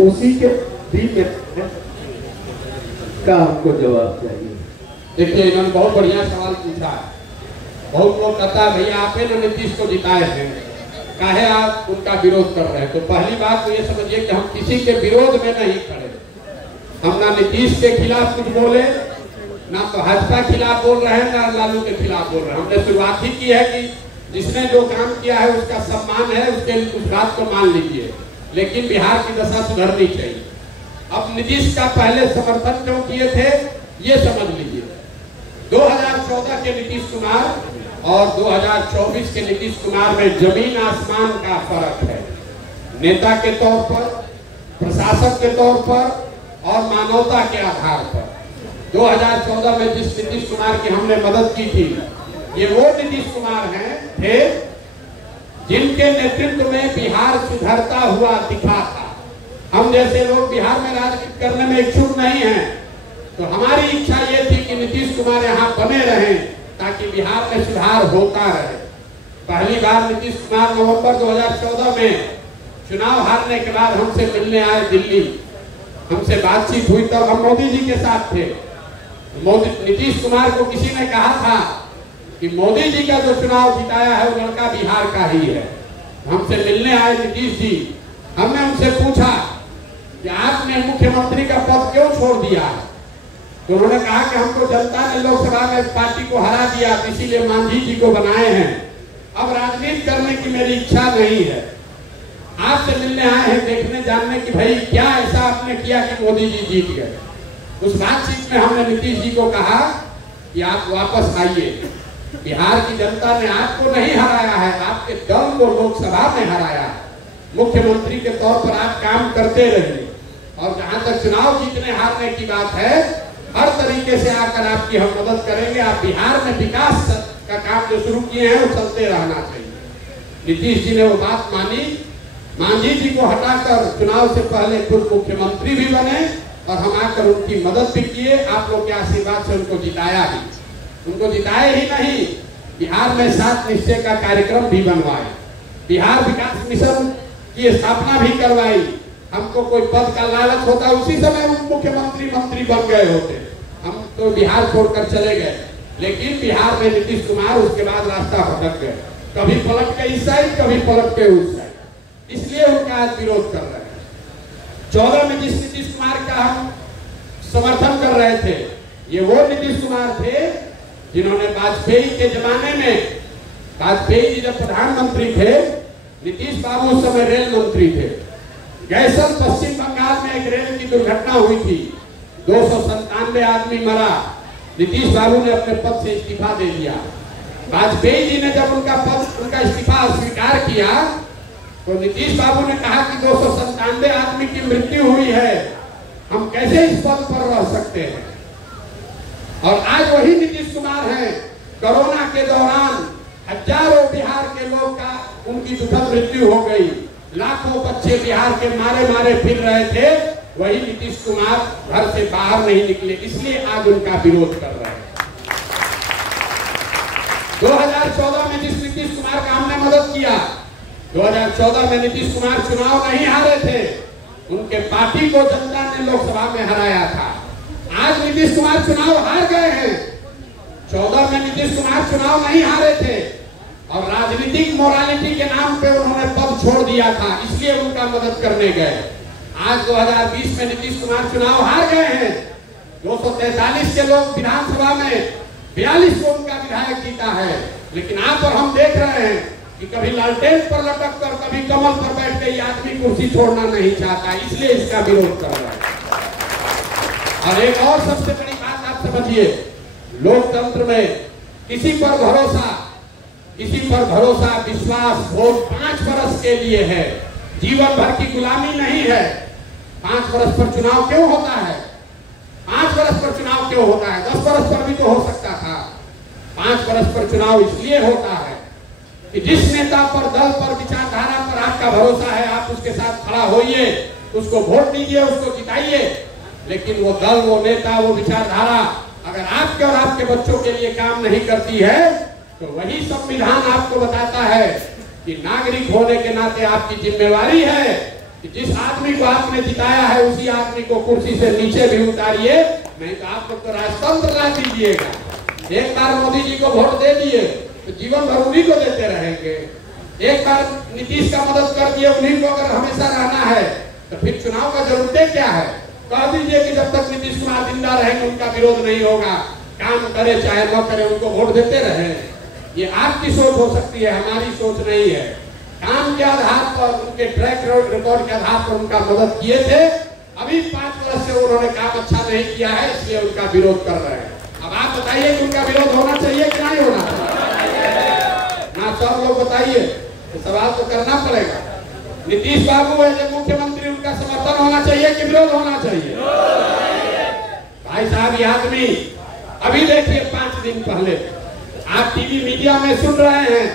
उसी के दिल में का हमको जवाब चाहिए। देखिए, इन्होंने बहुत बढ़िया सवाल पूछा है। बहुत लोग कहता है भैया आप ही नीतीश को जिताए हैं, काहे आप उनका विरोध कर रहे हैं। तो पहली बात तो ये समझिए कि हम किसी के विरोध में नहीं खड़े। हम ना नीतीश के खिलाफ कुछ बोले, ना भाजपा खिलाफ बोल रहे हैं, ना लालू के खिलाफ बोल रहे हैं। हमने शुरुआत ही की है कि जिसने जो काम किया है उसका सम्मान है, उसके उस बात को मान लीजिए, लेकिन बिहार की दशा सुधरनी चाहिए। अब नीतीश का पहले समर्थन क्यों किए थे ये समझ लीजिए। 2014 के नीतीश कुमार और 2024 के नीतीश कुमार में जमीन आसमान का फर्क है। नेता के तौर पर, प्रशासक के तौर पर और मानवता के आधार पर 2014 में जिस नीतीश कुमार की हमने मदद की थी, ये वो नीतीश कुमार थे जिनके नेतृत्व में बिहार सुधरता हुआ दिखा था। हम जैसे लोग बिहार में राजनीति करने में इच्छुक नहीं हैं, तो हमारी इच्छा ये थी कि नीतीश कुमार यहाँ बने रहें ताकि बिहार में सुधार होता रहे। पहली बार नीतीश कुमार नवंबर 2014 में चुनाव हारने के बाद हमसे मिलने आए दिल्ली, हमसे बातचीत हुई, तब हम मोदी जी के साथ थे। नीतीश कुमार को किसी ने कहा था कि मोदी जी का जो चुनाव जिताया है वो लड़का बिहार का ही है। हमसे मिलने आए नीतीश जी, हमने उनसे पूछा कि आपने मुख्यमंत्री का पद क्यों छोड़ दिया है। तो उन्होंने कहा कि हमको जनता ने लोकसभा में पार्टी को हरा दिया, इसीलिए मांझी जी को बनाए हैं। अब राजनीति करने की मेरी इच्छा नहीं है। आपसे मिलने आए हैं देखने जानने की भाई क्या ऐसा आपने किया कि मोदी जी जीत गए। उस बातचीत में हमने नीतीश जी को कहा कि आप वापस आइए, बिहार की जनता ने आपको नहीं हराया है, आपके दल को लोकसभा में हराया है। मुख्यमंत्री के तौर पर आप काम करते रहिए, और जहां तक चुनाव जीतने हारने की बात है, हर तरीके से आकर आपकी हम मदद करेंगे। आप बिहार में विकास का काम जो शुरू किए हैं वो चलते रहना चाहिए। नीतीश जी ने वो बात मानी, मांझी जी को हटाकर चुनाव से पहले खुद मुख्यमंत्री भी बने और हम आकर उनकी मदद भी किए। आप लोग के आशीर्वाद से उनको जिताया भी। उनको जिताए ही नहीं, बिहार में 7 निश्चय का कार्यक्रम भी बनवाए, बिहार विकास मिशन की स्थापना भी करवाई। हमको कोई पद का लालच होता, उसी समय मुख्यमंत्री मंत्री बन गए होते, हम तो बिहार छोड़कर चले गए। लेकिन बिहार में नीतीश कुमार उसके बाद रास्ता भटक गए, कभी पलट के इस साइड, कभी पलट के उस साइड, इसलिए उनका आज विरोध कर रहे हैं। 14 में जिस नीतीश कुमार का हम समर्थन कर रहे थे, ये वो नीतीश कुमार थे जिन्होंने वाजपेयी के जमाने में, वाजपेयी जी जब प्रधानमंत्री थे, नीतीश बाबू उस समय रेल मंत्री थे। गैसल पश्चिम बंगाल में एक रेल की दुर्घटना हुई थी, 297 आदमी मरा। नीतीश बाबू ने अपने पद से इस्तीफा दे दिया। वाजपेयी जी ने जब उनका इस्तीफा स्वीकार किया तो नीतीश बाबू ने कहा कि 297 आदमी की मृत्यु हुई है, हम कैसे इस पद पर रह सकते हैं। और आज वही नीतीश कुमार हैं। कोरोना के दौरान हजारों बिहार के लोग का उनकी दुखद मृत्यु हो गई, लाखों बच्चे बिहार के मारे मारे फिर रहे थे, वही नीतीश कुमार घर से बाहर नहीं निकले, इसलिए आज उनका विरोध कर रहे हैं। 2014 में जिस नीतीश कुमार का हमने मदद किया, 2014 में नीतीश कुमार चुनाव नहीं हारे थे, उनके पार्टी को जनता ने लोकसभा में हराया था। आज नीतीश कुमार चुनाव हार गए हैं। 14 में नीतीश कुमार चुनाव नहीं हारे थे और राजनीतिक मोरालिटी के नाम पे उन्होंने पद छोड़ दिया था, इसलिए उनका मदद करने गए। आज 2020 में नीतीश कुमार चुनाव हार गए हैं। 243 के लोग विधानसभा में, 42 को उनका विधायक जीता है, लेकिन आप और हम देख रहे हैं कि कभी लालटेन पर लटक कर, कभी कमल पर बैठ के ये आदमी कुर्सी छोड़ना नहीं चाहता, इसलिए इसका विरोध कर रहा है। और एक और सबसे बड़ी बात आप समझिए, लोकतंत्र में किसी पर भरोसा, विश्वास, वोट 5 वर्ष के लिए है, जीवन भर की गुलामी नहीं है। 5 वर्ष पर चुनाव क्यों होता है? 5 वर्ष पर चुनाव क्यों होता है? 10 वर्ष पर भी तो हो सकता था। 5 वर्ष पर चुनाव इसलिए होता है कि जिस नेता पर, दल पर, विचारधारा पर आपका भरोसा है, आप उसके साथ खड़ा होइए, उसको वोट दीजिए, उसको जिताइए। लेकिन वो दल, वो नेता, वो विचारधारा अगर आपके और आपके बच्चों के लिए काम नहीं करती है, तो वही संविधान आपको बताता है कि नागरिक होने के नाते आपकी जिम्मेवारी है कि जिस आदमी को आपने जिताया है उसी आदमी को कुर्सी से नीचे भी उतारिए, नहीं तो आप लोग तो राजतंत्र ला दीजिएगा। एक बार मोदी जी को वोट दे दिए तो जीवन भर उन्हीं को देते रहेंगे। एक बार नीतीश का मदद कर दिए उन्हीं को अगर हमेशा रहना है तो फिर चुनाव का जरूरत क्या है? कह दीजिए कि जब तक नीतीश कुमार जिंदा रहेंगे उनका विरोध नहीं होगा, काम करे चाहे न करे उनको वोट देते रहे। ये आपकी सोच हो सकती है, हमारी सोच नहीं है। काम के आधार पर, उनके ट्रैक रिकॉर्ड के आधार पर उनका मदद किए थे। अभी 5 वर्ष से उन्होंने काम अच्छा नहीं किया है, इसलिए उनका विरोध कर रहे हैं। अब आप बताइए कि उनका विरोध होना चाहिए कि नहीं होना चाहिए? ना सब लोग बताइए, तो सवाल तो करना पड़ेगा। नीतीश बाबू है जब मुख्यमंत्री, उनका समर्थन होना चाहिए कि विरोध होना चाहिए? भाई साहब, ये आदमी अभी देखिए 5 दिन पहले आप टीवी मीडिया में सुन रहे हैं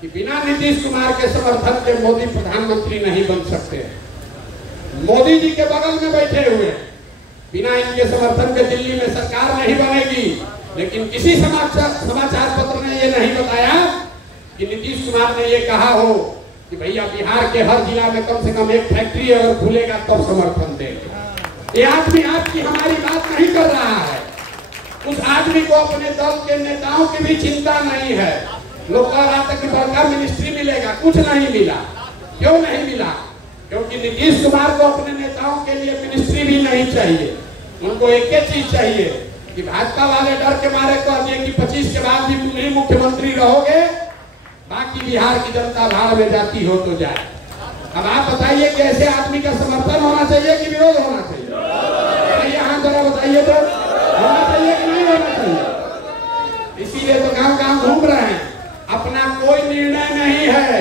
कि बिना नीतीश कुमार के समर्थन के मोदी प्रधानमंत्री नहीं बन सकते। मोदी जी के बगल में बैठे हुए, बिना इनके समर्थन के दिल्ली में सरकार नहीं बनेगी। लेकिन किसी समाचार पत्र ने ये नहीं बताया कि नीतीश कुमार ने ये कहा हो कि भैया बिहार के हर जिला में कम से कम एक फैक्ट्री अगर खुलेगा तब समर्थन देंगे। ये आदमी आपकी हमारी बात नहीं कर रहा है। उस आदमी को अपने दल के नेताओं की भी चिंता नहीं है। लोग कह रहा था कि बड़का मिनिस्ट्री मिलेगा, कुछ नहीं मिला। क्यों नहीं मिला? क्योंकि नीतीश कुमार को अपने नेताओं के लिए मिनिस्ट्री भी नहीं चाहिए। उनको एक ही चीज चाहिए कि भाजपा वाले डर के मारे कह दिए कि 25 के बाद भी तुम ही मुख्यमंत्री रहोगे, बाकी बिहार की जनता भाड़ में जाती हो तो जाए। अब आप बताइए कि ऐसे आदमी का समर्थन होना चाहिए कि विरोध होना चाहिए? यहाँ जरा बताइए तो, होना चाहिए कि नहीं होना चाहिए? इसीलिए तो गांव-गांव घूम रहे हैं। अपना कोई निर्णय नहीं है,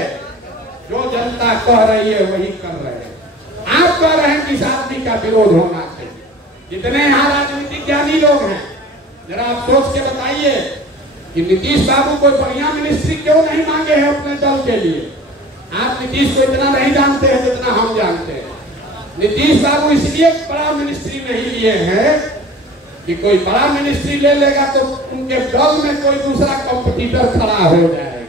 जो जनता कह रही है वही कर रहे हैं। आप कह रहे हैं कि इस आदमी का विरोध होना चाहिए। जितने यहाँ राजनीतिक ज्ञानी लोग हैं, जरा आप सोच के बताइए कि नीतीश बाबू कोई बढ़िया मिनिस्ट्री क्यों नहीं मांगे हैं अपने दल के लिए? आप नीतीश को इतना नहीं जानते हैं जितना हम जानते हैं। नीतीश बाबू इसलिए बड़ा मिनिस्ट्री नहीं लिए हैं कि कोई बड़ा मिनिस्ट्री ले लेगा तो उनके दल में कोई दूसरा कंपटीटर खड़ा हो जाएगा।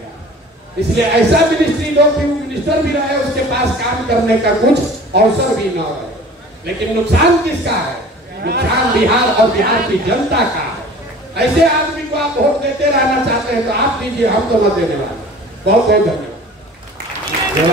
इसलिए ऐसा मिनिस्ट्री लो कि वो मिनिस्टर भी रहे, उसके पास काम करने का कुछ अवसर भी न रहे। लेकिन नुकसान किसका है? नुकसान बिहार और बिहार की जनता का है। ऐसे आदमी को आप वोट देते रहना चाहते हैं तो आप दीजिए, हम तो न देने वाले। बहुत बहुत धन्यवाद।